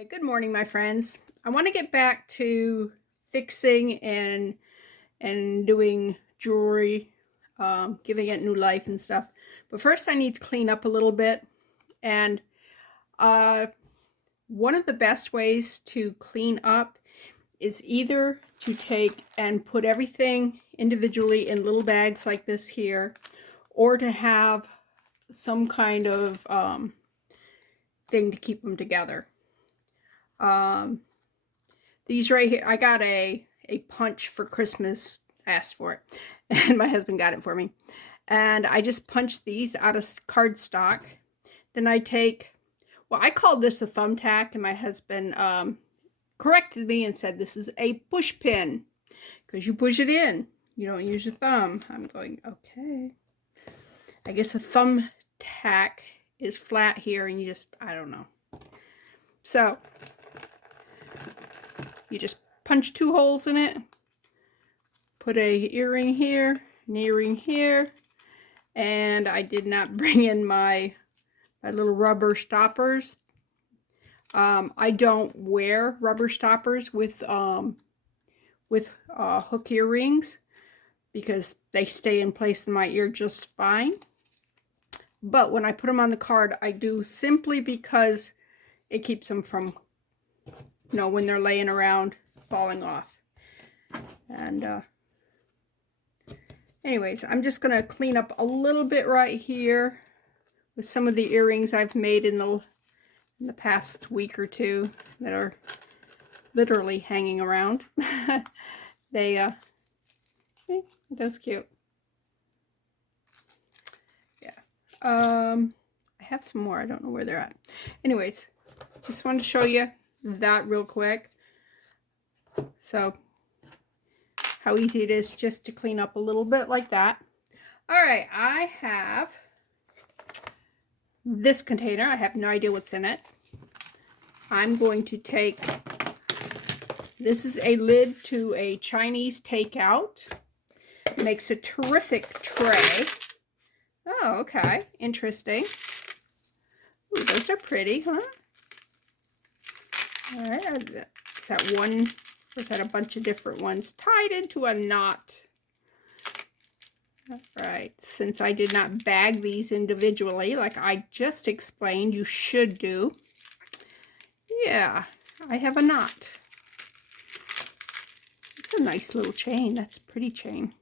Hey, good morning, my friends. I want to get back to fixing and doing jewelry, giving it new life and stuff. But first, I need to clean up a little bit. And uh, one of the best ways to clean up is either to take and put everything individually in little bags like this here, or to have some kind of thing to keep them together. Um, These right here, I got a punch for Christmas. I asked for it, and my husband got it for me. And I just punched these out of cardstock. Then I take, well, I called this a thumbtack, and my husband corrected me and said this is a push pin because you push it in. You don't use your thumb. I'm going, okay. I guess a thumbtack is flat here, and you just, I don't know. So you just punch 2 holes in it, put a earring here, an earring here, and I did not bring in my little rubber stoppers. I don't wear rubber stoppers with hook earrings because they stay in place in my ear just fine. But when I put them on the card, I do simply because it keeps them from, when they're laying around, falling off. And anyways, I'm just going to clean up a little bit right here with some of the earrings I've made in the past week or two that are literally hanging around. They, that's cute. Yeah. I have some more. I don't know where they're at. Anyways, just wanted to show you that real quick. So, how easy it is just to clean up a little bit like that. All right, I have this container. I have no idea what's in it. I'm going to take, this is a lid to a Chinese takeout. It makes a terrific tray. Oh, okay, interesting. Ooh, those are pretty, huh? All right, is that one, or is that a bunch of different ones tied into a knot? All right, since I did not bag these individually, like I just explained you should do, yeah, I have a knot. It's a nice little chain. That's a pretty chain.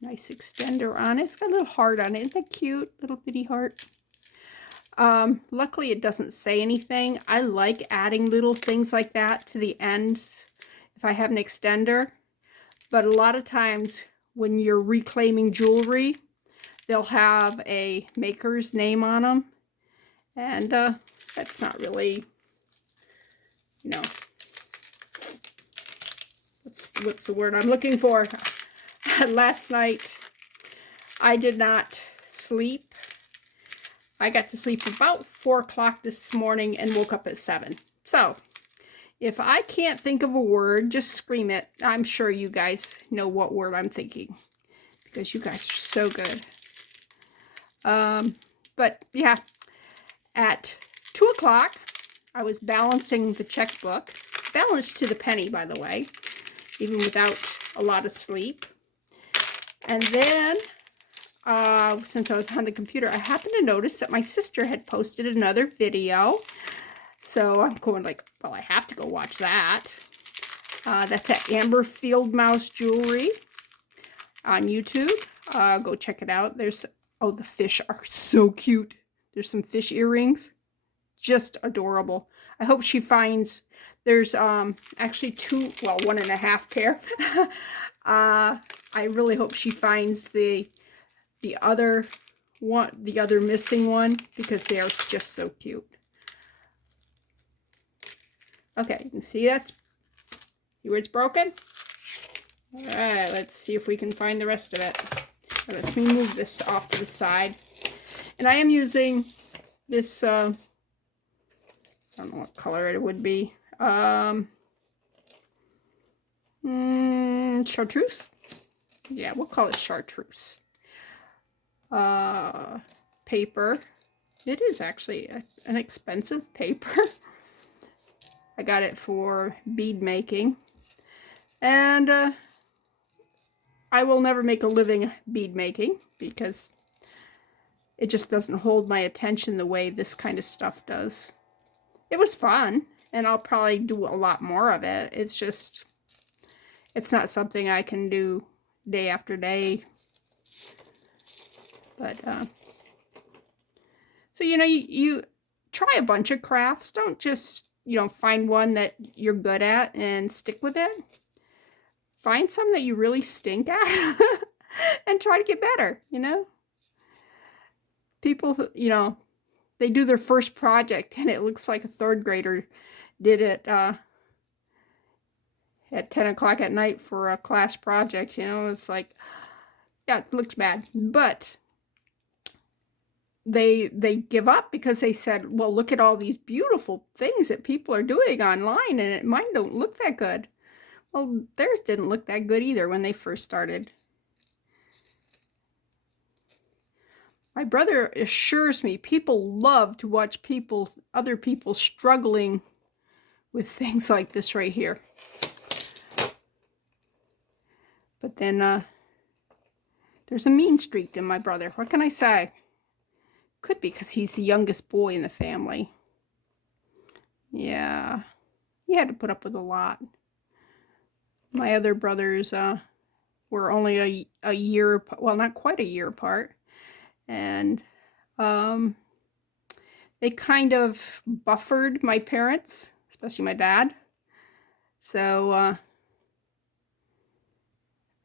Nice extender on it. It's got a little heart on it. Isn't that cute? Little bitty heart. Luckily it doesn't say anything. I like adding little things like that to the ends if I have an extender. But a lot of times when you're reclaiming jewelry, they'll have a maker's name on them. And that's not really, what's the word I'm looking for? Last night I did not sleep. I got to sleep about 4 o'clock this morning and woke up at 7. So if I can't think of a word, just scream it. I'm sure you guys know what word I'm thinking because you guys are so good. But yeah, at 2 o'clock, I was balancing the checkbook. Balanced to the penny, by the way, even without a lot of sleep. And then, since I was on the computer, I happened to notice that my sister had posted another video. So I'm going like, well, I have to go watch that. That's at Amber Field Mouse Jewelry on YouTube. Go check it out. There's, oh, the fish are so cute. There's some fish earrings. Just adorable. I hope she finds, there's actually 2, well, 1.5 pair. I really hope she finds the other one, the other missing one, because they are just so cute. Okay, you can see see where it's broken? All right, let's see if we can find the rest of it. Let me move this off to the side. And I am using this, I don't know what color it would be. Chartreuse? Yeah, we'll call it chartreuse. Paper. It is actually an expensive paper. I got it for bead making. And I will never make a living bead making because it just doesn't hold my attention the way this kind of stuff does. It was fun, and I'll probably do a lot more of it. It's just, it's not something I can do day after day. But, so, you know, you try a bunch of crafts. Don't just, you know, find one that you're good at and stick with it. Find some that you really stink at and try to get better, you know? People, you know, they do their first project and it looks like a third grader did it at 10 o'clock at night for a class project, you know? It's like, yeah, it looks bad. But they give up because they said, well, look at all these beautiful things that people are doing online and mine don't look that good. Well, theirs didn't look that good either when they first started. My brother assures me people love to watch other people struggling with things like this right here. But then there's a mean streak in my brother. What can I say? Could be because he's the youngest boy in the family. Yeah, he had to put up with a lot. My other brothers were only a year, well, not quite a year apart. And they kind of buffered my parents, especially my dad. So I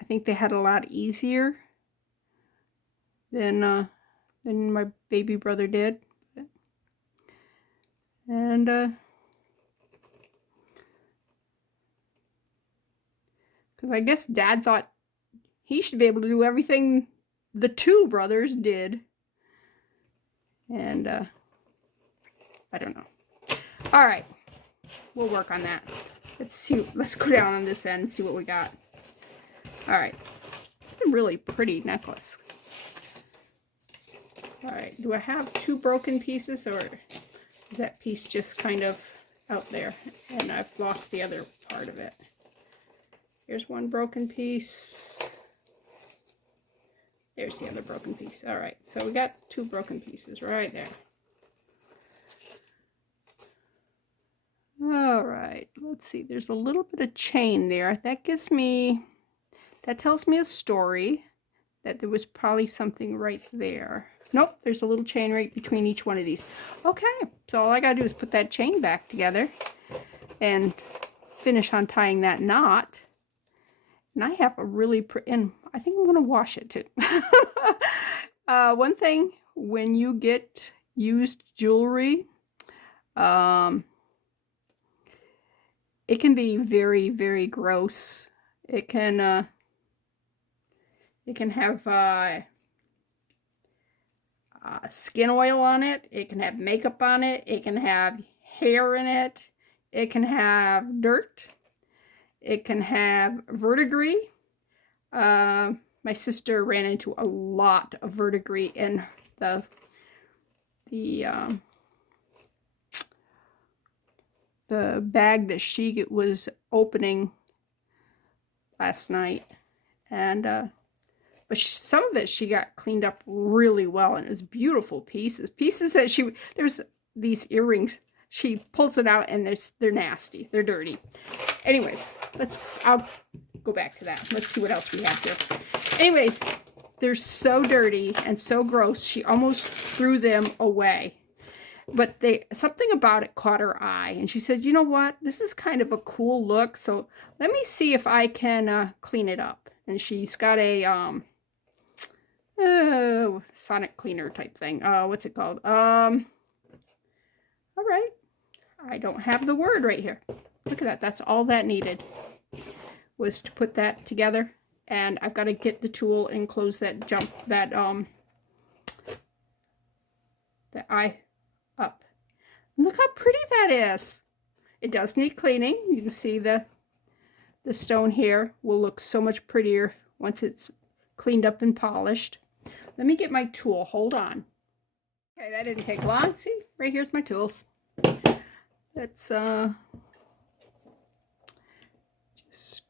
think they had a lot easier than my baby brother did. And because I guess Dad thought he should be able to do everything the two brothers did. And I don't know. All right, we'll work on that. Let's see. Let's go down on this end and see what we got. All right, it's a really pretty necklace. All right, do I have two broken pieces, or is that piece just kind of out there and I've lost the other part of it? Here's one broken piece. There's the other broken piece. All right, so we got two broken pieces right there. All right, let's see. There's a little bit of chain there. That tells me a story that there was probably something right there. Nope, there's a little chain right between each one of these. Okay, so all I gotta do is put that chain back together and finish untying that knot. And I have a really pretty, and I think I'm gonna wash it too. One thing, when you get used jewelry, it can be very, very gross. It can have skin oil on it. It can have makeup on it. It can have hair in it. It can have dirt. It can have verdigris. My sister ran into a lot of verdigris in the bag that she was opening last night, and but some of it she got cleaned up really well, and it was beautiful pieces that there's these earrings, she pulls it out and they're nasty, they're dirty. Anyways, I'll go back to that. Let's see what else we have here. Anyways, they're so dirty and so gross, she almost threw them away. But something about it caught her eye, and she said, you know what, this is kind of a cool look, so let me see if I can clean it up. And she's got a sonic cleaner type thing. What's it called? All right, I don't have the word right here. Look at that. That's all that needed, was to put that together. And I've got to get the tool and close that eye up. Look how pretty that is. It does need cleaning. You can see the stone here will look so much prettier once it's cleaned up and polished. Let me get my tool. Hold on. Okay, that didn't take long. See, right here's my tools. Let's just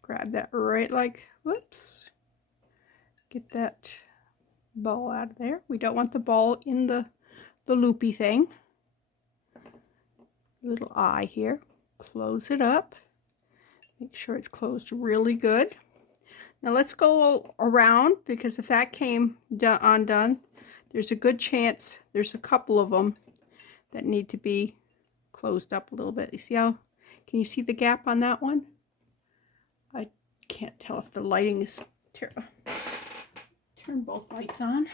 grab that right like, whoops. Get that ball out of there. We don't want the ball in the loopy thing. Little eye here. Close it up. Make sure it's closed really good. Now let's go around, because if that came undone, there's a good chance there's a couple of them that need to be closed up a little bit. You see how, can you see the gap on that one? I can't tell if the lighting is terrible. Turn both lights on.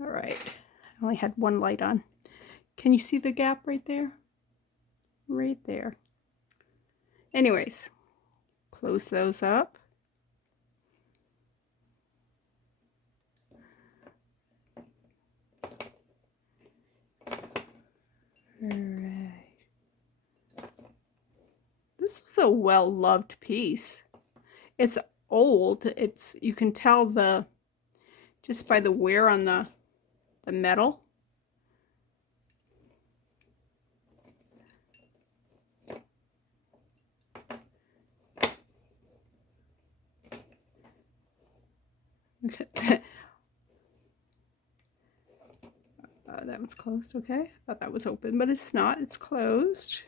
All right, I only had one light on. Can you see the gap right there? Right there. Anyways, close those up. All right. This was a well-loved piece. It's old. It's, you can tell the, just by the wear on the metal. Okay. That one's closed. Okay, I thought that was open, but it's not. It's closed.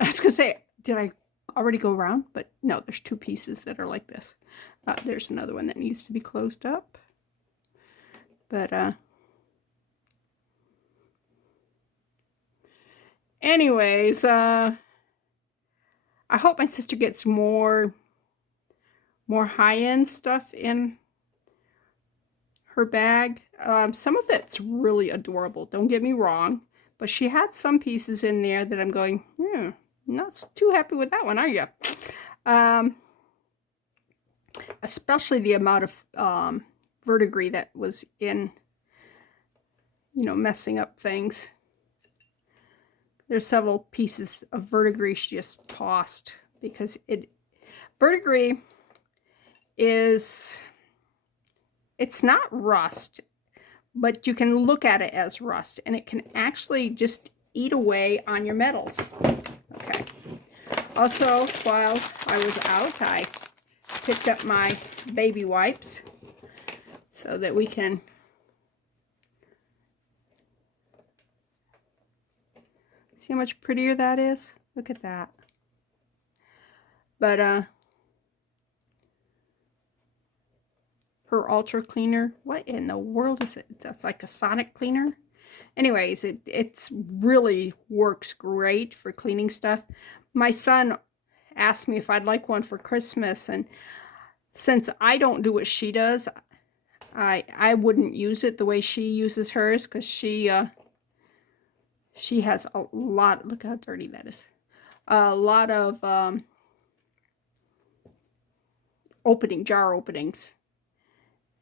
I was gonna say, did I already go around? But no, there's two pieces that are like this. There's another one that needs to be closed up. But anyways, I hope my sister gets more high-end stuff in her bag. Some of it's really adorable, don't get me wrong, but she had some pieces in there that I'm going, not too happy with that one, are you? Especially the amount of verdigris that was in, messing up things. There's several pieces of verdigris she just tossed, because verdigris is, it's not rust, but you can look at it as rust, and it can actually just eat away on your metals. Okay. Also, while I was out, I picked up my baby wipes so that we can see how much prettier that is. Look at that. But her ultra cleaner, what in the world is it? That's like a sonic cleaner. Anyways, it's really works great for cleaning stuff. My son asked me if I'd like one for Christmas, and since I don't do what she does, I wouldn't use it the way she uses hers, because she has a lot, look how dirty that is, a lot of jar openings.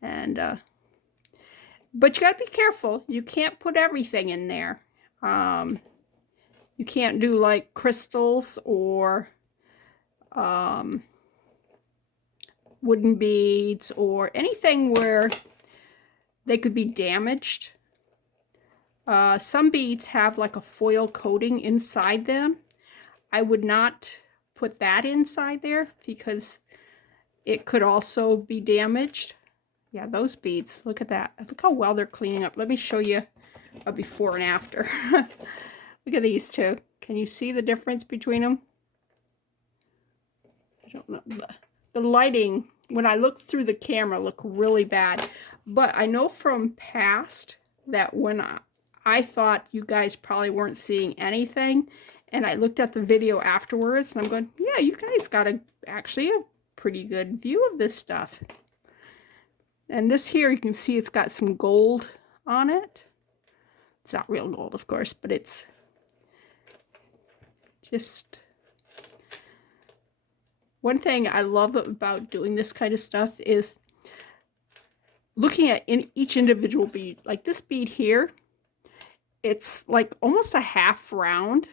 And but you gotta be careful. You can't put everything in there. You can't do like crystals or wooden beads or anything where they could be damaged. Some beads have like a foil coating inside them. I would not put that inside there, because it could also be damaged. Yeah, those beads, look at that. Look how well they're cleaning up. Let me show you a before and after. Look at these two. Can you see the difference between them? I don't know. The lighting, when I look through the camera, look really bad. But I know from past that when I thought you guys probably weren't seeing anything, and I looked at the video afterwards, and I'm going, yeah, you guys got actually a pretty good view of this stuff. And this here, you can see it's got some gold on it. It's not real gold, of course, but it's just... One thing I love about doing this kind of stuff is looking at each individual bead. Like this bead here, it's like almost a half round.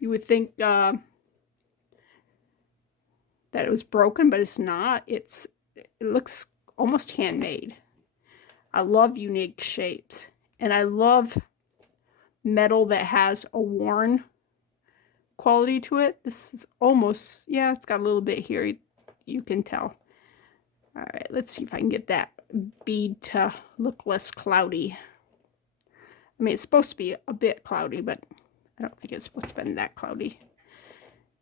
You would think that it was broken, but it's not. It's it looks almost handmade. I love unique shapes, and I love metal that has a worn quality to it. This is almost, yeah, it's got a little bit here, you can tell. All right, let's see if I can get that bead to look less cloudy. I mean, it's supposed to be a bit cloudy, but I don't think it's supposed to be that cloudy.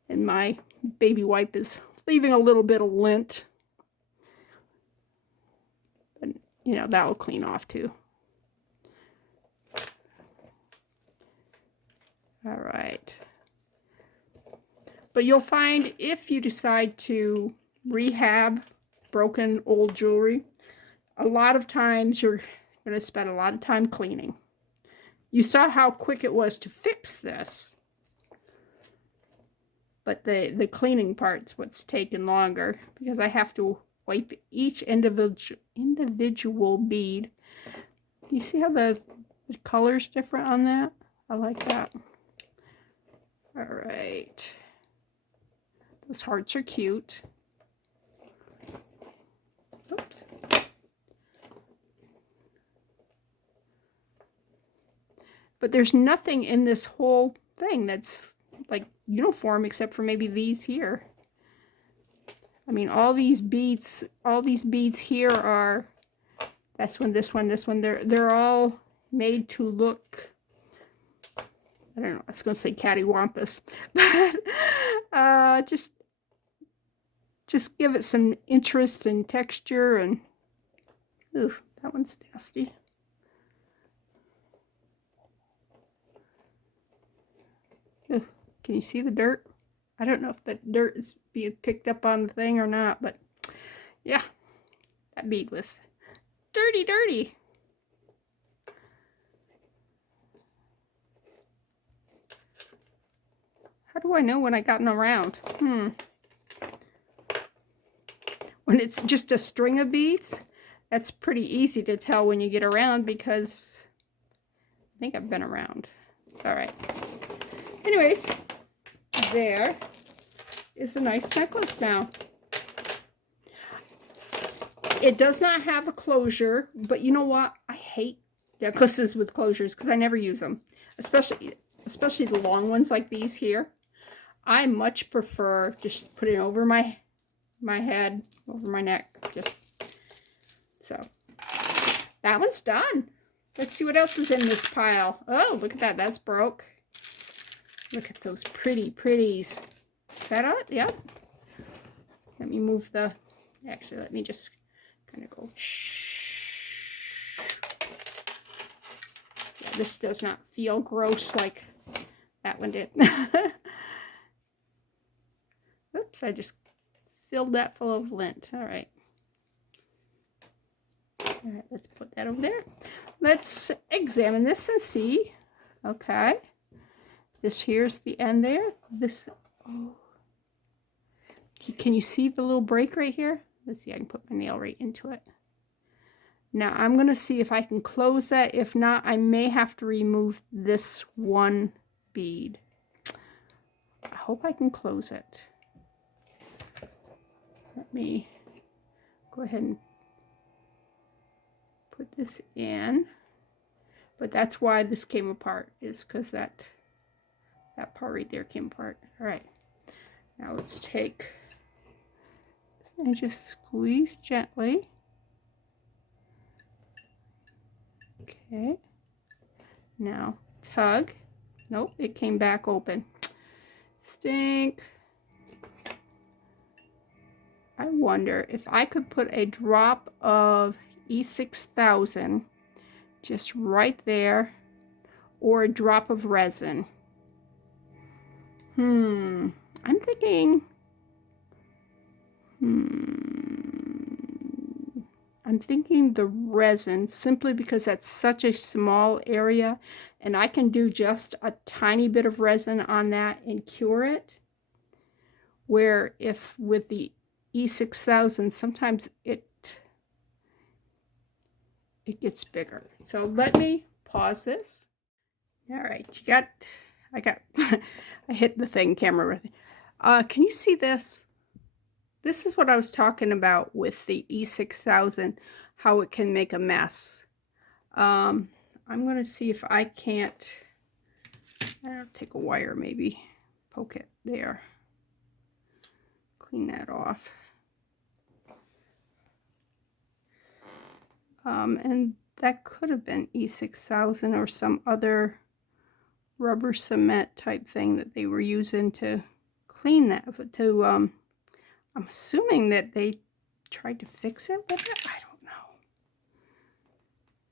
And my baby wipe is leaving a little bit of lint. But, you know, that will clean off too. All right. But you'll find if you decide to rehab broken old jewelry, a lot of times you're going to spend a lot of time cleaning. You saw how quick it was to fix this, but the cleaning part's what's taken longer, because I have to wipe each individual bead. Do you see how the color's different on that? I like that. All right. Those hearts are cute. Oops. But there's nothing in this whole thing that's like uniform except for maybe these here. I mean, all these beads here are, this one, they're all made to look, I don't know, I was going to say cattywampus, but just give it some interest and texture. And ooh, that one's nasty. Ooh, can you see the dirt? I don't know if the dirt is being picked up on the thing or not, but yeah, that bead was dirty. How do I know when I gotten around? When it's just a string of beads, that's pretty easy to tell when you get around, because I think I've been around. All right. Anyways, there is a nice necklace now. It does not have a closure, but you know what? I hate necklaces with closures because I never use them, especially the long ones like these here. I much prefer just putting it over my head, over my neck, just so. That one's done. Let's see what else is in this pile. Oh, look at that. That's broke. Look at those pretties. Is that it? Yep. Let me move the, actually, let me just kind of go. Yeah, this does not feel gross like that one did. Oops, I just filled that full of lint. All right. All right, let's put that over there. Let's examine this and see. Okay. This here's the end there. This, oh. Can you see the little break right here? Let's see, I can put my nail right into it. Now I'm going to see if I can close that. If not, I may have to remove this one bead. I hope I can close it. Let me go ahead and put this in. But that's why this came apart, is because that part right there came apart. All right. Now let's take this and just squeeze gently. Okay. Now tug. Nope, it came back open. Stink. I wonder if I could put a drop of E6000 just right there, or a drop of resin. I'm thinking, I'm thinking the resin, simply because that's such a small area, and I can do just a tiny bit of resin on that and cure it. Where if with the E6000, sometimes it gets bigger. So let me pause this. All right, I hit the thing camera. Can you see this? this is what I was talking about with the E6000, how it can make a mess. I'm going to see if I can't, I'll take a wire maybe, poke it there, clean that off. And that could have been E6000 or some other rubber cement type thing that they were using to clean that, I'm assuming that they tried to fix it with it. I don't know.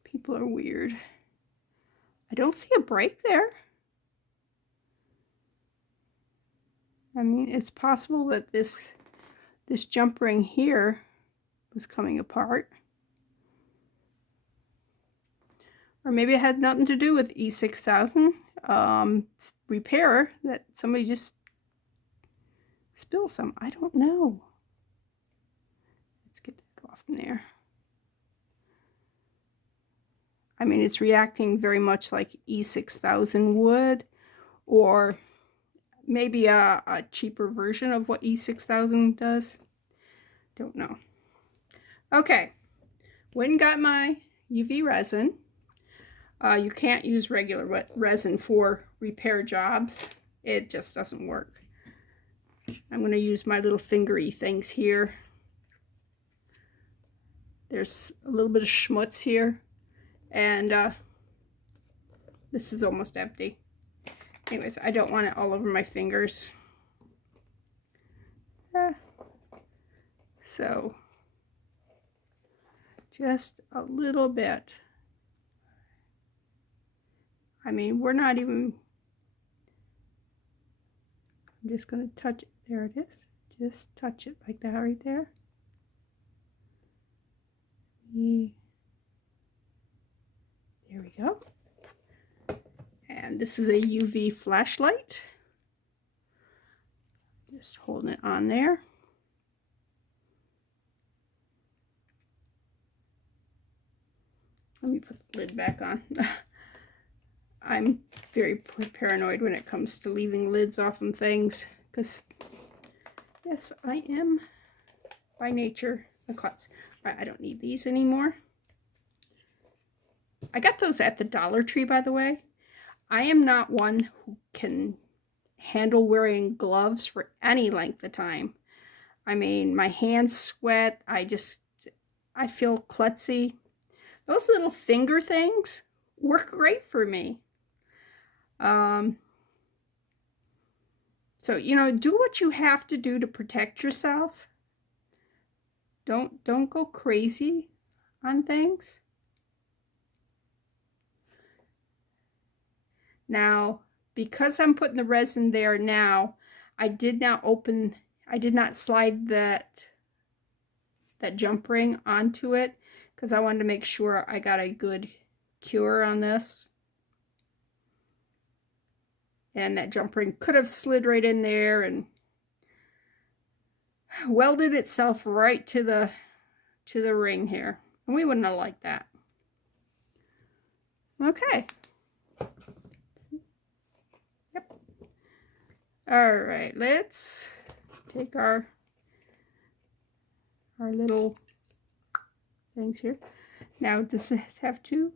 People are weird. I don't see a break there. I mean, it's possible that this jump ring here was coming apart. Or maybe it had nothing to do with E6000 repair, that somebody just spilled some. I don't know. Let's get that off from there. I mean, it's reacting very much like E6000 would, or maybe a cheaper version of what E6000 does. Don't know. Okay, went and got my UV resin. You can't use regular resin for repair jobs. It just doesn't work. I'm going to use my little fingery things here. There's a little bit of schmutz here, and this is almost empty. Anyways, I don't want it all over my fingers. So, just a little bit. I mean, we're not even, I'm just going to touch it. There it is. Just touch it like that right there. There we go. And this is a UV flashlight. Just holding it on there. Let me put the lid back on. I'm very paranoid when it comes to leaving lids off of things, because yes, I am by nature a klutz. I don't need these anymore. I got those at the Dollar Tree, by the way. I am not one who can handle wearing gloves for any length of time. I mean, my hands sweat. I feel klutzy. Those little finger things work great for me. So, you know, do what you have to do to protect yourself. Don't go crazy on things. Now, because I'm putting the resin there now, I did not slide that jump ring onto it, because I wanted to make sure I got a good cure on this. And that jump ring could have slid right in there and welded itself right to the ring here. And we wouldn't have liked that. Okay. Yep. All right, let's take our little things here. Now, does it have two?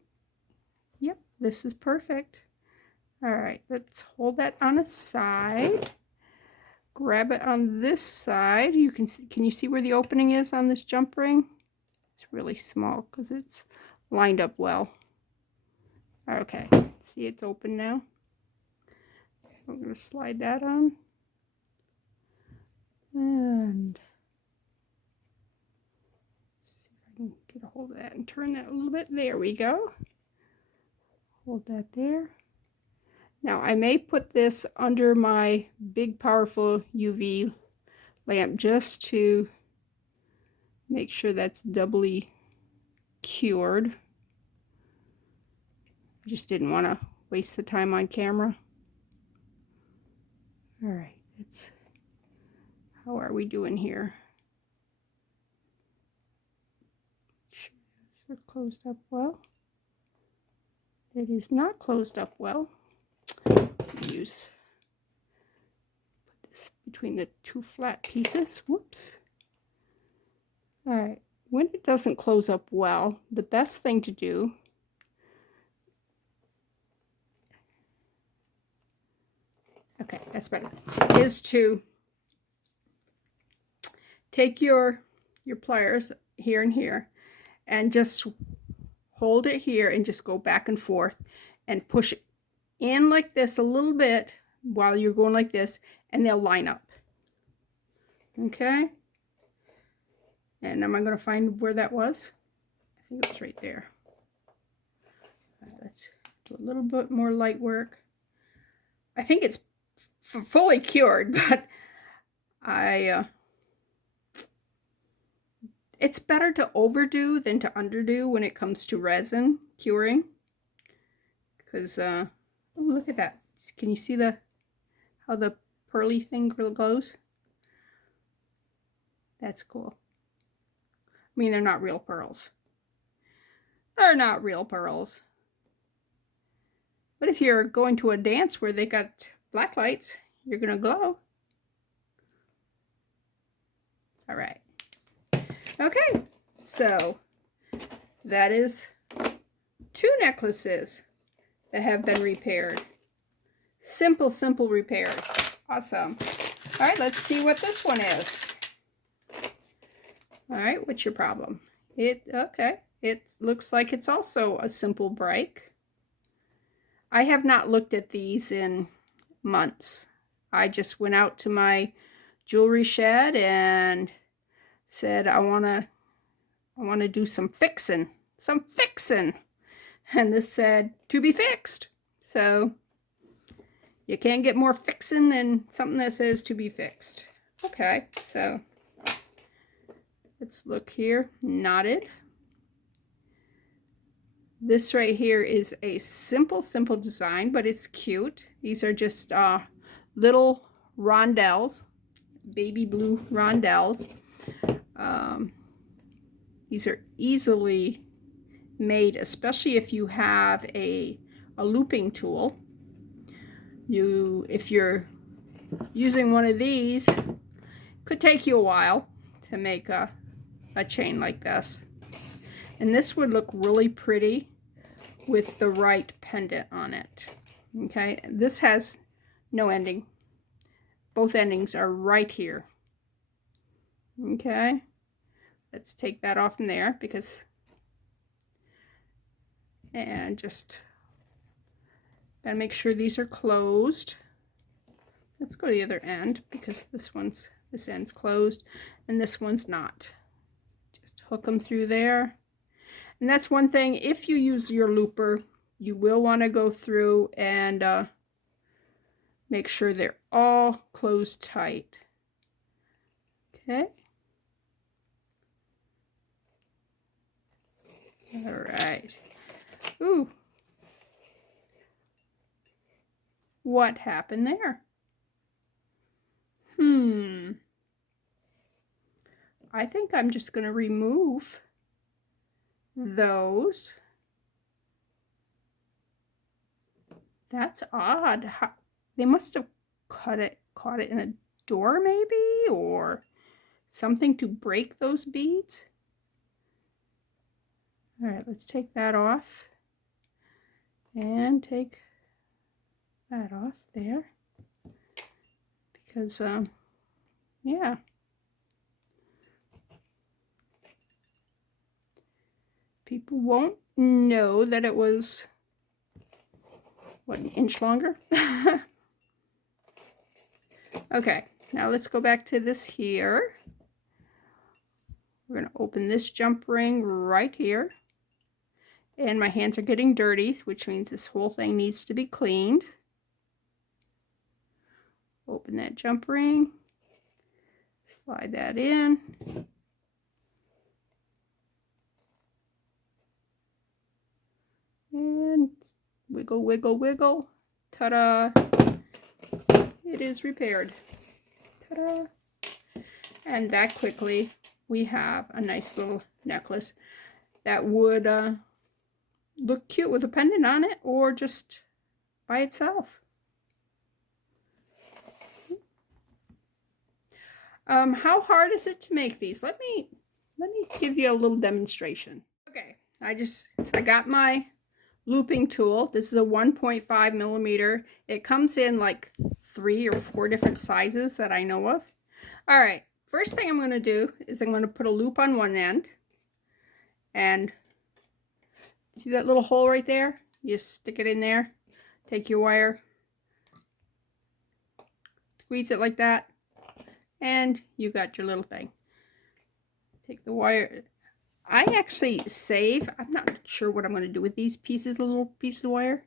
Yep, this is perfect. All right, let's hold that on a side. Grab it on this side. You can you see where the opening is on this jump ring? It's really small because it's lined up well. Okay, see, it's open now. I'm going to slide that on. And see if I can get a hold of that and turn that a little bit. There we go. Hold that there. Now, I may put this under my big, powerful UV lamp just to make sure that's doubly cured. I just didn't want to waste the time on camera. All right, how are we doing here? Sure, these are closed up well. It is not closed up well. Put this between the two flat pieces. Whoops. All right, when it doesn't close up well, the best thing to do okay, that's better, is to take your pliers here and here and just hold it here and just go back and forth and push it in like this a little bit while you're going like this, and they'll line up. Okay, and am I going to find where that was? I think it was right there. Let's do a little bit more light work. I think it's fully cured, but it's better to overdo than to underdo when it comes to resin curing, because oh, look at that. Can you see how the pearly thing glows? That's cool. I mean, they're not real pearls. They're not real pearls. But if you're going to a dance where they got black lights, you're gonna glow. All right. Okay, so that is 2 necklaces that have been repaired. Simple, simple repairs. Awesome. All right, let's see what this one is. All right, what's your problem? Okay, it looks like it's also a simple break. I have not looked at these in months. I just went out to my jewelry shed and said I want to do some fixing. And this said to be fixed. So you can't get more fixing than something that says to be fixed. Okay, so let's look here. Knotted. This right here is a simple design, but it's cute. These are just little rondelles, baby blue rondelles. These are easily made, especially if you have a looping tool. If you're using one of these, it could take you a while to make a chain like this. And this would look really pretty with the right pendant on it. Okay, this has no ending. Both endings are right here. Okay, let's take that off from there and just gotta make sure these are closed. Let's go to the other end because this end's closed and this one's not. Just hook them through there. And that's one thing, if you use your looper, you will want to go through and make sure they're all closed tight. Okay. All right. Ooh. What happened there? I think I'm just going to remove those. That's odd. They must have caught it in a door maybe, or something to break those beads. All right, let's take that off and take that off there because yeah, people won't know that it was what, an inch longer. Okay, now let's go back to this here. We're going to open this jump ring right here. And my hands are getting dirty, which means this whole thing needs to be cleaned. Open that jump ring. Slide that in. And wiggle, wiggle, wiggle. Ta-da! It is repaired. Ta-da! And that quickly, we have a nice little necklace that would look cute with a pendant on it or just by itself. How hard is it to make these? Let me let me give you a little demonstration. Okay, I got my looping tool. This is a 1.5 millimeter. It comes in like 3 or 4 different sizes that I know of. All right, first thing I'm going to do is I'm going to put a loop on one end, and see that little hole right there? You just stick it in there, take your wire, squeeze it like that, and you got your little thing. Take the wire. I actually save, I'm not sure what I'm going to do with these pieces, little pieces of wire.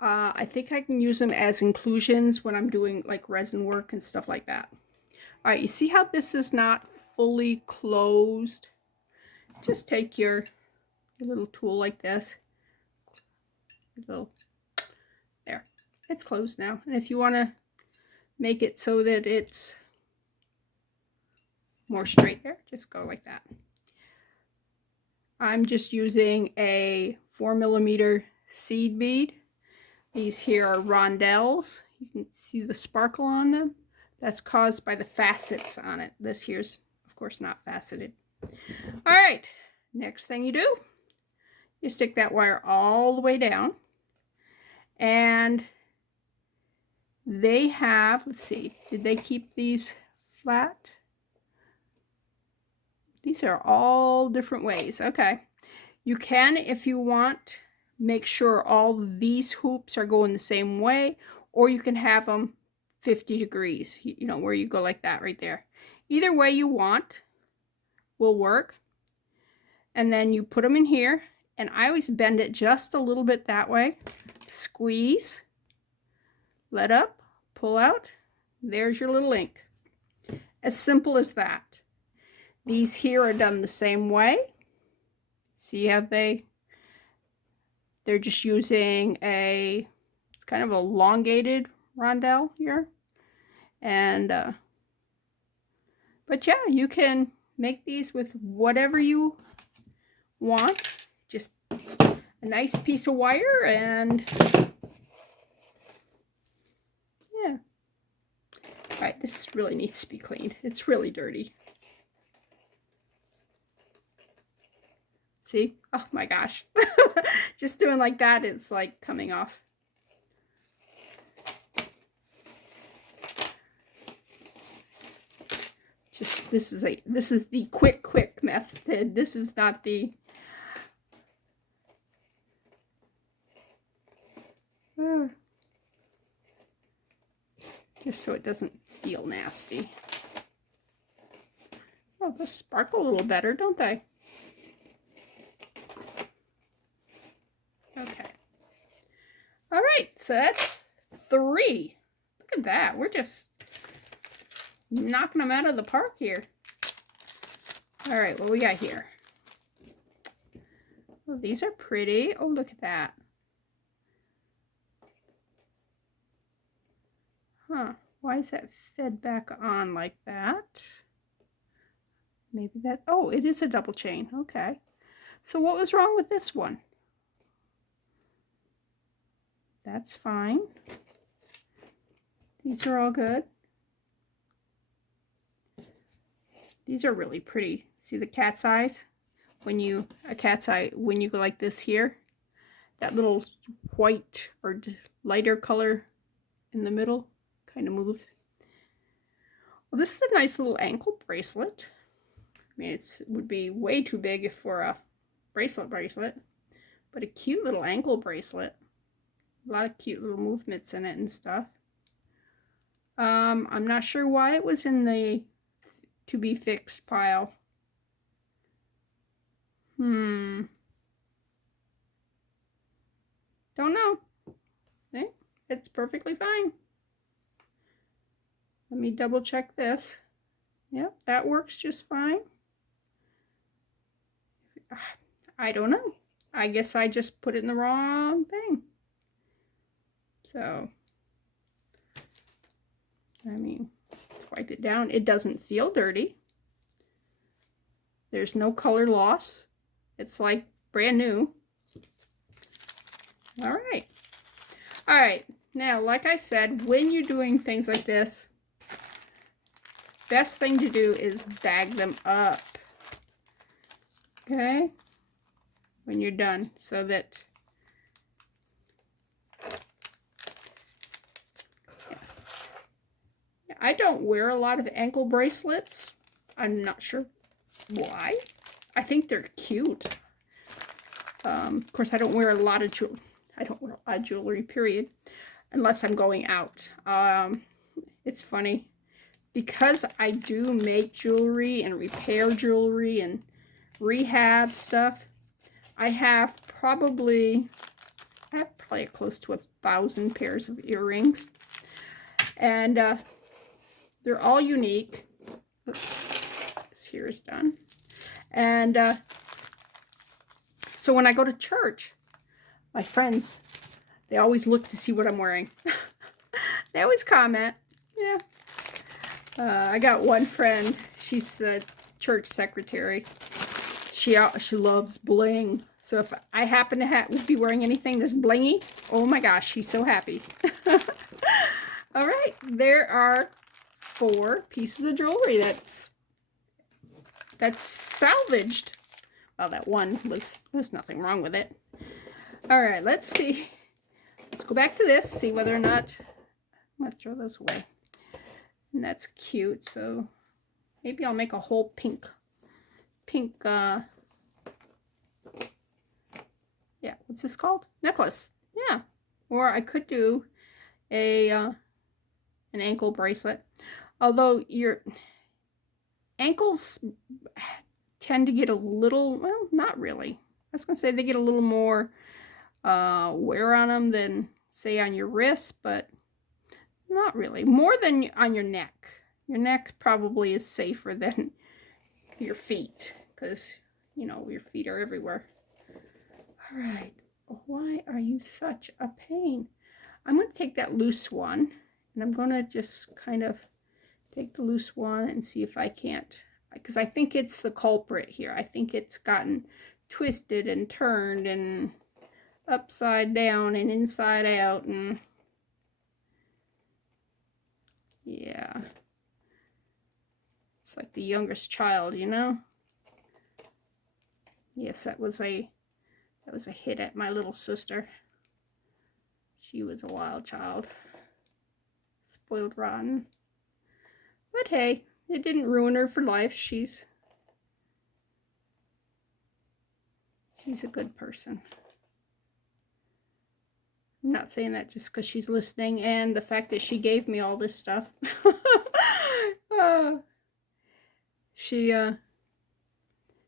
I think I can use them as inclusions when I'm doing like resin work and stuff like that. All right, you see how this is not fully closed? Just take your little tool like this. There, it's closed now. And if you want to make it so that it's more straight there, just go like that. I'm just using a 4 millimeter seed bead. These here are rondelles. You can see the sparkle on them. That's caused by the facets on it. This here's, of course, not faceted. All right, next thing you do, you stick that wire all the way down. And they have, let's see, did they keep these flat? These are all different ways. Okay. You can, if you want, make sure all these hoops are going the same way, or you can have them 50 degrees, you know, where you go like that right there. Either way you want will work. And then you put them in here, and I always bend it just a little bit that way. Squeeze, let up, pull out. There's your little ink. As simple as that. These here are done the same way. See how they're just using it's kind of a elongated rondelle here. And, but yeah, you can make these with whatever you want. Just a nice piece of wire, and yeah. All right, this really needs to be cleaned. It's really dirty. See? Oh my gosh. Just doing like that, it's like coming off. Just this is the quick method. This is not the just so it doesn't feel nasty. Oh, they sparkle a little better, don't they? Okay. All right, so that's 3. Look at that. We're just knocking them out of the park here. All right, what we got here? Oh, these are pretty. Oh, look at that. Huh. Why is that fed back on like that? Maybe that, oh, it is a double chain. Okay. So what was wrong with this one? That's fine. These are all good. These are really pretty. See the cat's eyes? When you go like this here, that little white or lighter color in the middle kind of moves. Well, this is a nice little ankle bracelet. I mean, it would be way too big for a bracelet, but a cute little ankle bracelet. A lot of cute little movements in it and stuff. I'm not sure why it was in the to be fixed pile. Don't know. Okay. It's perfectly fine. Let me double check this. Yep, that works just fine. I don't know. I guess I just put it in the wrong thing. So, I mean, wipe it down. It doesn't feel dirty. There's no color loss. It's like brand new. All right. All right. Now, like I said, when you're doing things like this, best thing to do is bag them up. Okay, when you're done, so that I don't wear a lot of ankle bracelets. I'm not sure why. I think they're cute. Of course, I don't wear a lot of jewelry. I don't wear a lot of jewelry, period, unless I'm going out. It's funny. Because I do make jewelry and repair jewelry and rehab stuff, I have probably close to 1,000 pairs of earrings. And they're all unique. This here is done. And so when I go to church, my friends, they always look to see what I'm wearing. They always comment. Yeah. I got one friend. She's the church secretary. She loves bling. So if I happen to be wearing anything that's blingy, oh my gosh, she's so happy. All right, there are 4 pieces of jewelry that's salvaged. Well, that one was nothing wrong with it. All right, let's see. Let's go back to this, see whether or not I'm gonna throw those away. And that's cute. So maybe I'll make a whole pink. Yeah, what's this called? Necklace. Yeah. Or I could do an ankle bracelet. Although your ankles tend to get a little, well, not really. I was going to say they get a little more wear on them than, say, on your wrist, but not really. More than on your neck. Your neck probably is safer than your feet because, you know, your feet are everywhere. All right. Why are you such a pain? I'm going to take that loose one, and I'm going to just kind of take the loose one and see if I can't, because I think it's the culprit here. I think it's gotten twisted and turned and upside down and inside out, and yeah, it's like the youngest child, you know. Yes, that was a hit at my little sister. She was a wild child, spoiled rotten. But hey, it didn't ruin her for life. She's a good person. I'm not saying that just because she's listening, and the fact that she gave me all this stuff.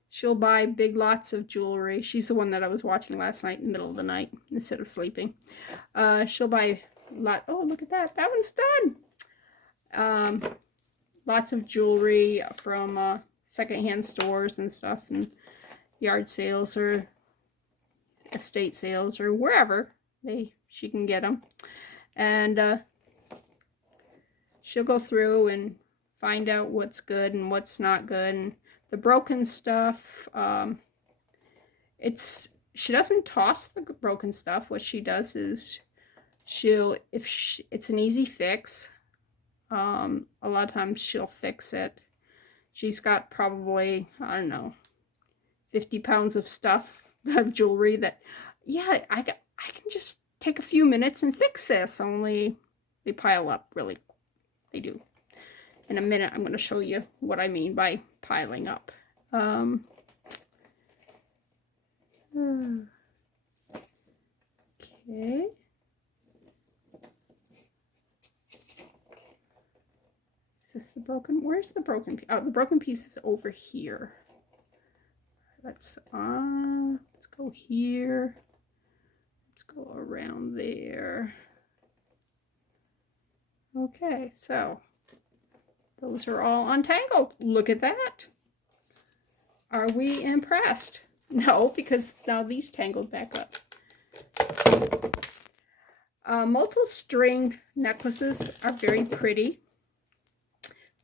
She'll buy big lots of jewelry. She's the one that I was watching last night in the middle of the night instead of sleeping. She'll buy a lot. Oh, look at that. That one's done. Lots of jewelry from secondhand stores and stuff, and yard sales or estate sales or wherever she can get them. And she'll go through and find out what's good and what's not good. And the broken stuff, she doesn't toss the broken stuff. What she does is it's an easy fix. A lot of times she'll fix it. She's got probably, I don't know, 50 pounds of stuff, of jewelry that, yeah, I can just take a few minutes and fix this, only they pile up, really. They do. In a minute, I'm going to show you what I mean by piling up. Okay. Is this the broken? Where's the broken piece? Oh, the broken piece is over here. Let's go here. Let's go around there. Okay, so those are all untangled. Look at that. Are we impressed? No, because now these tangled back up. Multiple string necklaces are very pretty,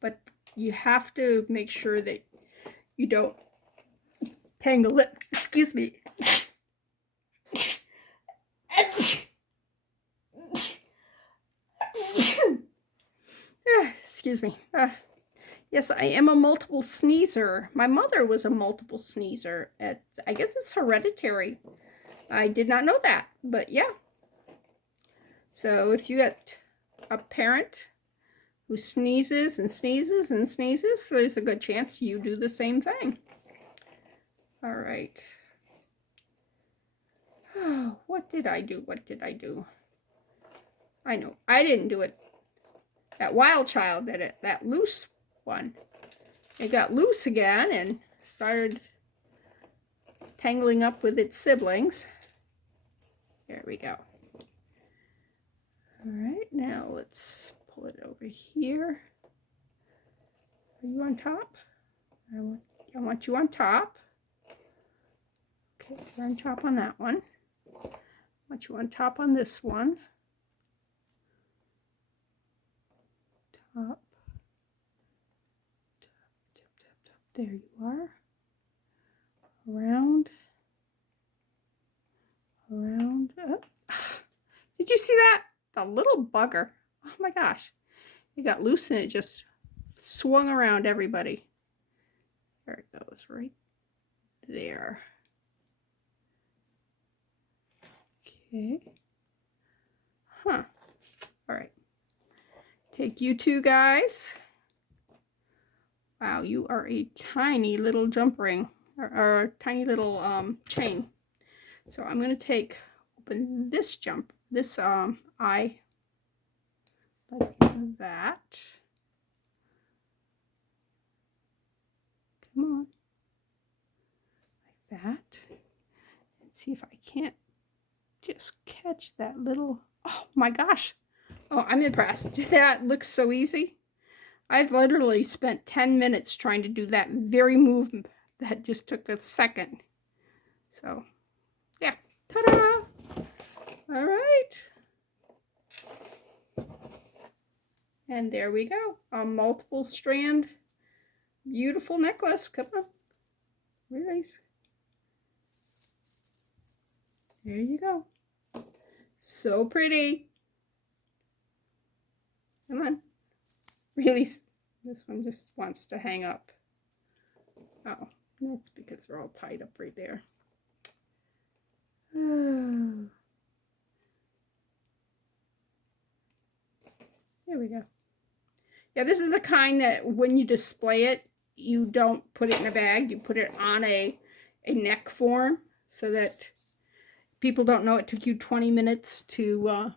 but you have to make sure that you don't tangle it. Excuse me. Excuse me. Yes, I am a multiple sneezer. My mother was a multiple sneezer. I guess it's hereditary. I did not know that, but yeah. So if you got a parent who sneezes and sneezes and sneezes, there's a good chance you do the same thing. All right. Oh, what did I do? What did I do? I know, I didn't do it. That wild child did it, that loose one. It got loose again and started tangling up with its siblings. There we go. All right, now let's pull it over here. Are you on top? I want you on top. Okay, you're on top on that one. I want you on top on this one. Top, top, top, top, top. There you are. Around, around. Oh. Did you see that? The little bugger. Oh my gosh. It got loose and it just swung around everybody. There it goes, right there. Okay. Huh. All right. Take you two guys. Wow, you are a tiny little jump ring, or a tiny little chain. So I'm going to open this eye like that. Come on. Like that. And see if I can't just catch that little, oh my gosh. Oh, I'm impressed. That looks so easy. I've literally spent 10 minutes trying to do that very move that just took a second. So, yeah. Ta-da! All right. And there we go. A multiple strand, beautiful necklace. Come on. Release. There you go. So pretty. Come on. Release. This one just wants to hang up. Oh, that's because they're all tied up right there. There we go. Yeah, this is the kind that when you display it, you don't put it in a bag. You put it on a neck form so that people don't know it took you 20 minutes to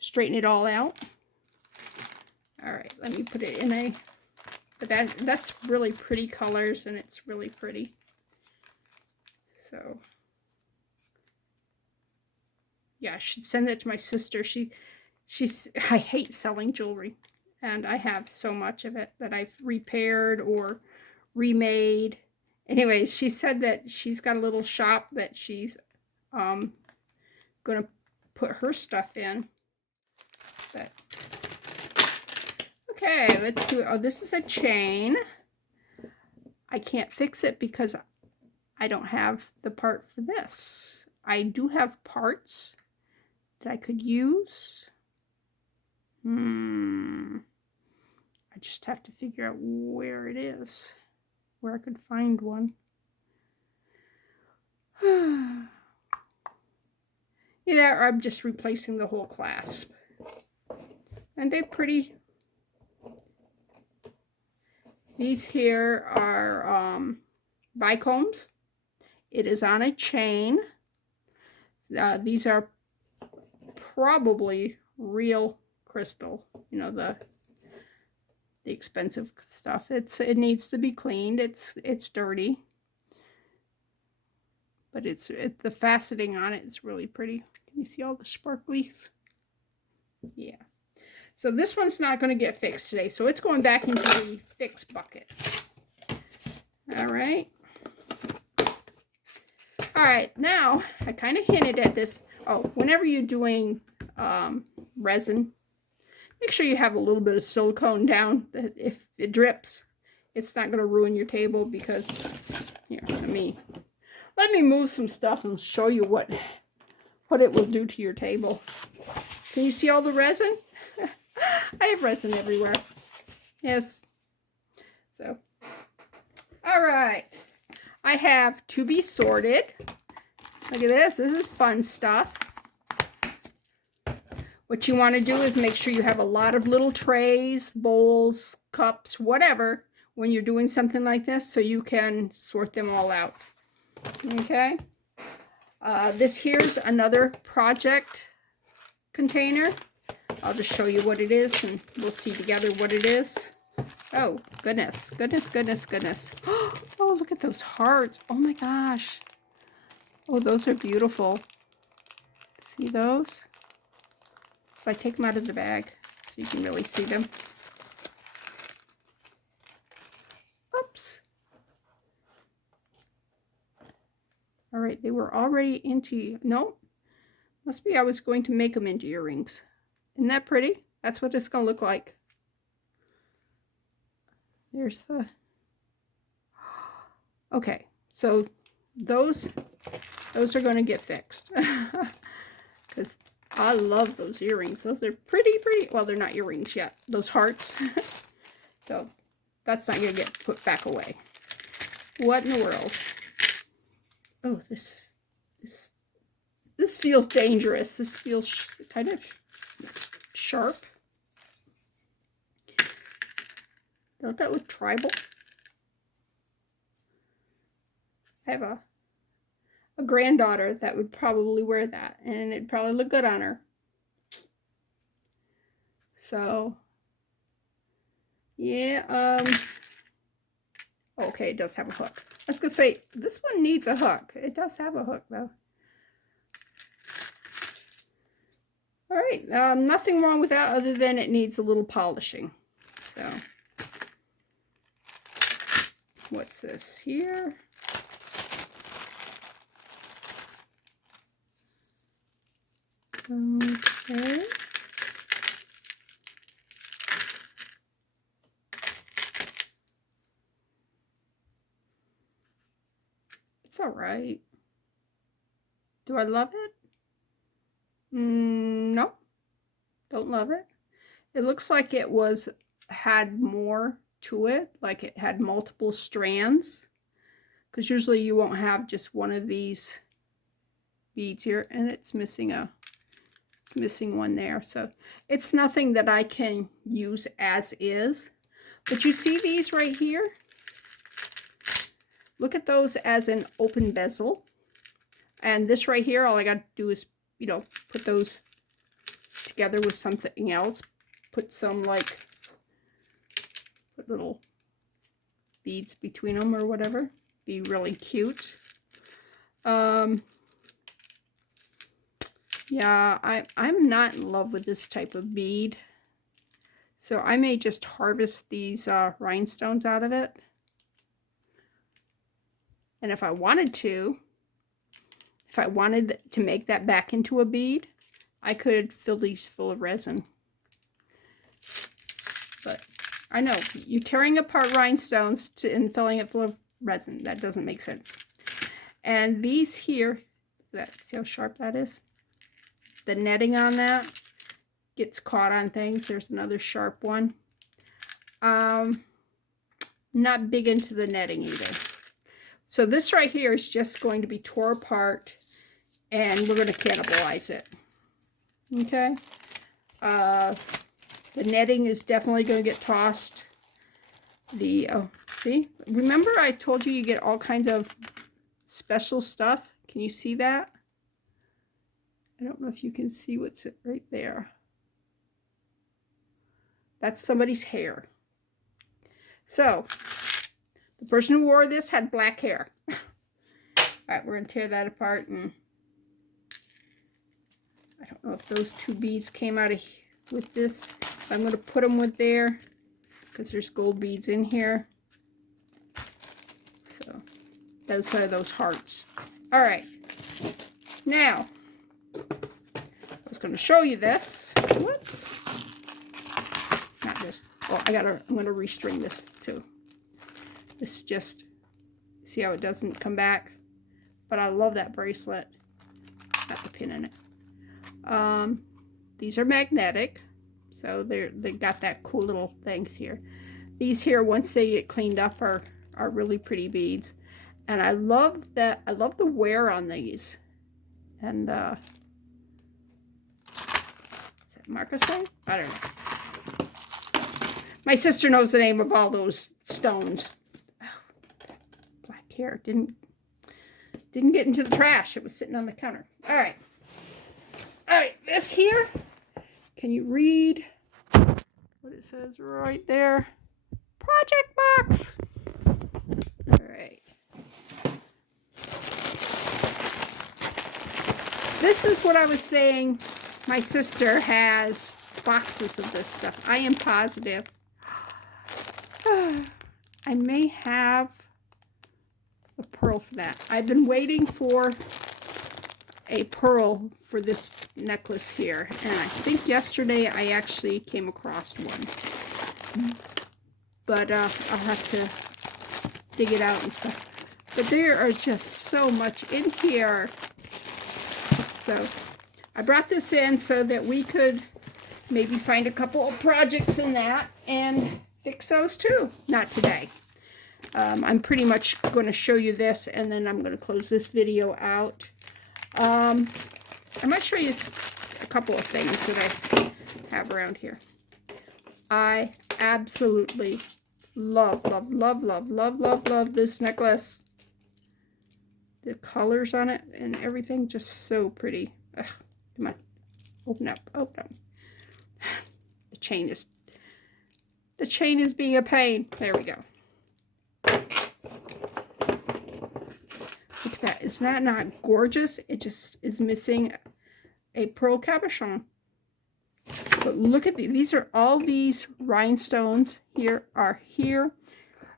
straighten it all out. All right, let me put it in a, but that's really pretty colors and it's really pretty. So, yeah, I should send that to my sister. I hate selling jewelry, and I have so much of it that I've repaired or remade. Anyways, she said that she's got a little shop that she's gonna put her stuff in. But okay, let's see. Oh, this is a chain. I can't fix it because I don't have the part for this. I do have parts that I could use. I just have to figure out where it is, where I could find one. Either I'm just replacing the whole clasp. And they're pretty. These here are bicombs. It is on a chain. These are probably real crystal, you know, the expensive stuff. It needs to be cleaned. It's dirty, but the faceting on it is really pretty. Can you see all the sparklies? Yeah. So this one's not going to get fixed today, so it's going back into the fix bucket. All right. All right, now I kind of hinted at this. Oh, whenever you're doing resin, make sure you have a little bit of silicone down. That if it drips, it's not going to ruin your table. Because here, let me move some stuff and show you what it will do to your table. Can you see all the resin? I have resin everywhere. Yes. So, all right. I have to be sorted. Look at this. This is fun stuff. What you want to do is make sure you have a lot of little trays, bowls, cups, whatever, when you're doing something like this, so you can sort them all out. Okay. This here's another project container. I'll just show you what it is, and we'll see together what it is. Oh, goodness, goodness, goodness, goodness. Oh, look at those hearts. Oh my gosh. Oh, those are beautiful. See those? If I take them out of the bag so you can really see them. Oops. All right, they were already into, no, must be I was going to make them into earrings. Isn't that pretty? That's what it's going to look like. There's the, okay, so those are going to get fixed. Because I love those earrings. Those are pretty. Well, they're not earrings yet. Those hearts. So that's not going to get put back away. What in the world? Oh, this feels dangerous. This feels kind of sharp. Don't that look tribal? I have a granddaughter that would probably wear that, and it'd probably look good on her. So yeah, okay, it does have a hook. I was gonna say this one needs a hook. It does have a hook though. All right, nothing wrong with that other than it needs a little polishing. So what's this here? Okay. It's all right. Do I love it? No, don't love it. It looks like it had more to it, like it had multiple strands, because usually you won't have just one of these beads here, and it's missing one there. So it's nothing that I can use as is. But you see these right here? Look at those as an open bezel. And this right here, all I got to do is, you know, put those together with something else. Put some, like, put little beads between them or whatever. Be really cute. Yeah, I'm not in love with this type of bead. So I may just harvest these rhinestones out of it. And if I wanted to make that back into a bead, I could fill these full of resin. But I know, you're tearing apart rhinestones and filling it full of resin. That doesn't make sense. And these here, see how sharp that is? The netting on that gets caught on things. There's another sharp one. Not big into the netting either. So this right here is just going to be tore apart, and we're going to cannibalize it. Okay. The netting is definitely going to get tossed. See? Remember I told you get all kinds of special stuff? Can you see that? I don't know if you can see what's right there. That's somebody's hair. So, the person who wore this had black hair. All right, we're going to tear that apart, and I don't know if those two beads came out with this. I'm going to put them with there because there's gold beads in here. So, those are those hearts. All right. Now, I was going to show you this. Whoops. Not this. Oh, I'm going to restring this too. This just, see how it doesn't come back? But I love that bracelet. Got the pin in it. These are magnetic. So they got that cool little things here. These here, once they get cleaned up, are really pretty beads. And I love that. I love the wear on these. And is that marcasite? I don't know. My sister knows the name of all those stones. Oh, black hair didn't get into the trash. It was sitting on the counter. All right. This here. Can you read what it says right there? Project box. All right. This is what I was saying. My sister has boxes of this stuff. I am positive. I may have a pearl for that. I've been waiting for a pearl for this necklace here, and I think yesterday I actually came across one. But I'll have to dig it out and stuff. But there are just so much in here. So I brought this in so that we could maybe find a couple of projects in that and fix those too. Not today. I'm pretty much going to show you this, and then I'm going to close this video out. I might show you a couple of things that I have around here. I absolutely love this necklace. The colors on it and everything, just so pretty. Ugh, come on, open up. The chain is being a pain. There we go. Look at that. Is that not gorgeous? It just is missing a pearl cabochon. But look at these are all these rhinestones here are here.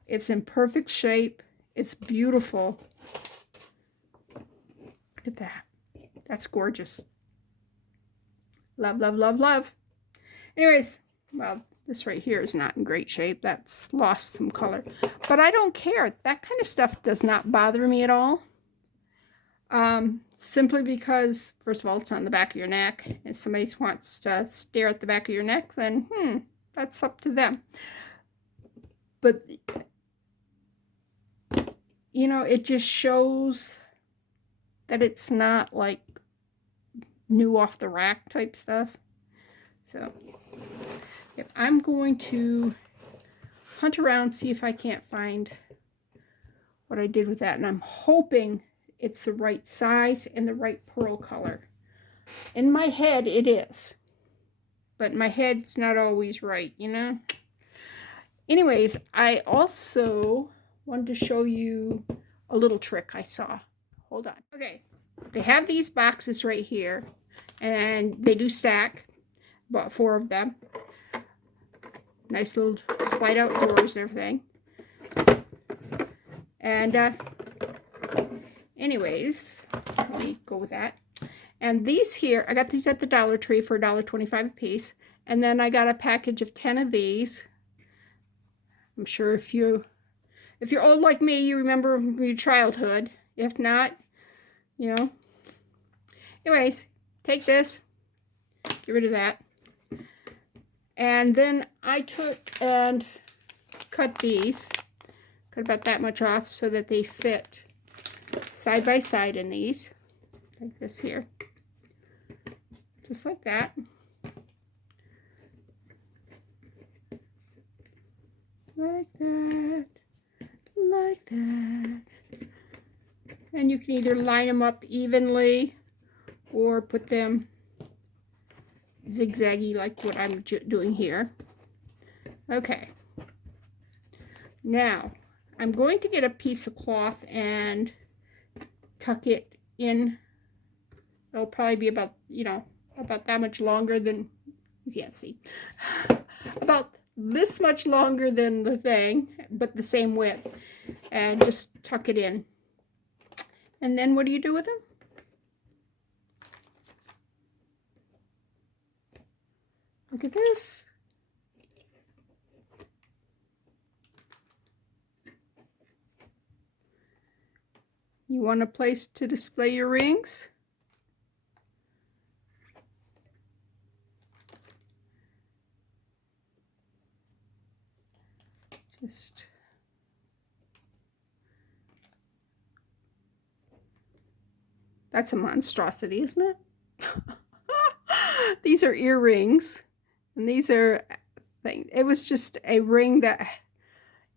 It's in perfect shape. It's beautiful. Look at that. That's gorgeous. Love. Anyways, well, this right here is not in great shape. That's lost some color. But I don't care. That kind of stuff does not bother me at all. Simply because, first of all, it's on the back of your neck. If somebody wants to stare at the back of your neck, then, that's up to them. But, you know, it just shows that it's not like new off the rack type stuff. So I'm going to hunt around, see if I can't find what I did with that. And I'm hoping it's the right size and the right pearl color. In my head, it is. But my head's not always right, you know? Anyways, I also wanted to show you a little trick I saw. Hold on. Okay, they have these boxes right here, and they do stack, about 4 of them. Nice little slide out drawers and everything. And anyways, let me go with that. And these here, I got these at the Dollar Tree for $1.25 a piece. And then I got a package of 10 of these. I'm sure if you're old like me, you remember your childhood. If not, you know. Anyways, take this, get rid of that. And then I took and cut these, cut about that much off so that they fit side by side in these, like this here, just like that. Like that, like that. And you can either line them up evenly or put them zigzaggy like what I'm doing here. Okay. Now, I'm going to get a piece of cloth and tuck it in. It'll probably be about, you know, about that much longer than, you can't see, about this much longer than the thing, but the same width. And just tuck it in. And then what do you do with them? Look at this. You want a place to display your rings? just... That's a monstrosity, isn't it? These are earrings, and these are things. It was just a ring that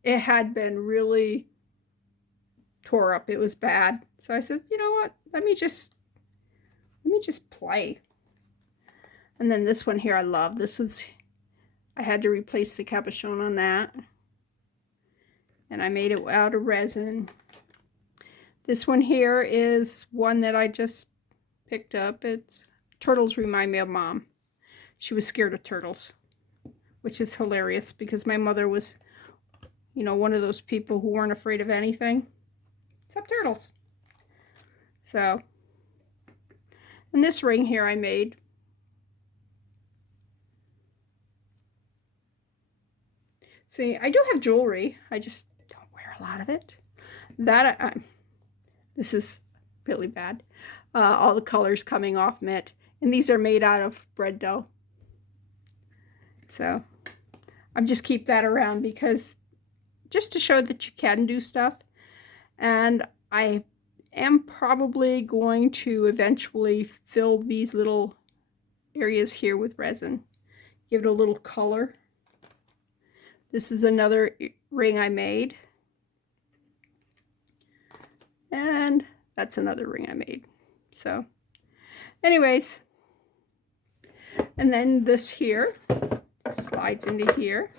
it had been really tore up. It was bad. So I said, you know what? Let me just play. And then this one here I love. This was, I had to replace the cabochon on that. And I made it out of resin. This one here is one that I just picked up. It's turtles remind me of Mom. She was scared of turtles, which is hilarious because my mother was, you know, one of those people who weren't afraid of anything except turtles. So, and this ring here I made. See, I do have jewelry. I just don't wear a lot of it. That this is really bad. All the colors coming off mitt. And these are made out of bread dough. So I'm just keep that around because just to show that you can do stuff. And I am probably going to eventually fill these little areas here with resin. Give it a little color. This is another ring I made. And that's another ring I made. So anyways, and then this here slides into here.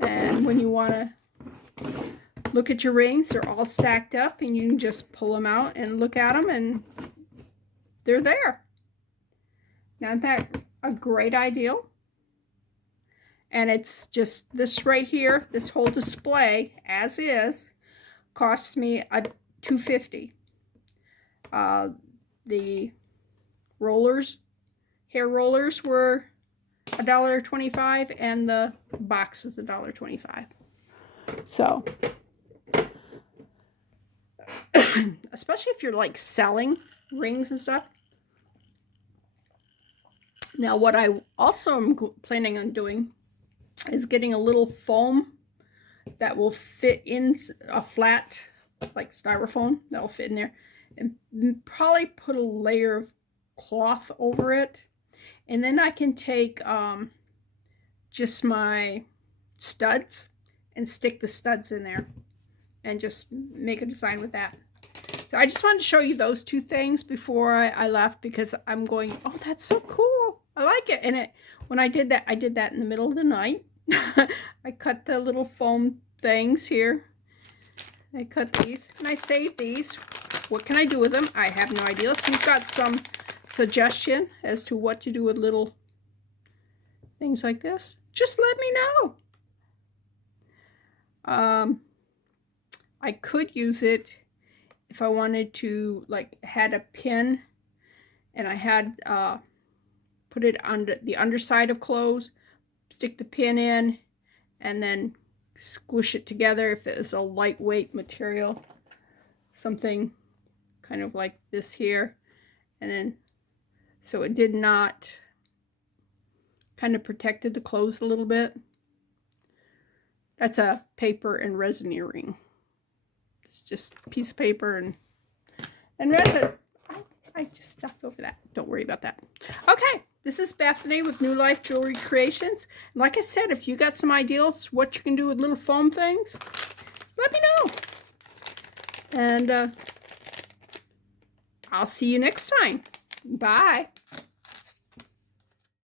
And when you want to look at your rings, they're all stacked up and you can just pull them out and look at them and they're there. Now, isn't that a great idea? And it's just this right here, this whole display as is, costs me $2.50. The rollers, hair rollers were $1.25 and the box was $1.25. So, especially if you're like selling rings and stuff. Now, what I also am planning on doing is getting a little foam that will fit in a flat, like styrofoam, that'll fit in there, and probably put a layer of cloth over it. And then I can take just my studs and stick the studs in there and just make a design with that. So I just wanted to show you those two things before I left because I'm going, oh, that's so cool. I like it. And when I did that in the middle of the night. I cut the little foam things here. I cut these and I saved these. What can I do with them? I have no idea. If you've got some suggestion as to what to do with little things like this, just let me know. I could use it if I wanted to, like, had a pin and I had put it under the underside of clothes, stick the pin in, and then squish it together if it was a lightweight material, something kind of like this here, and then so it did not, kind of protected the clothes a little bit. That's a paper and resin earring. It's just a piece of paper and resin. I just stepped over that. Don't worry about that. Okay, this is Bethany with New Life Jewelry Creations. Like I said, if you got some ideas what you can do with little foam things, let me know. And I'll see you next time. Bye.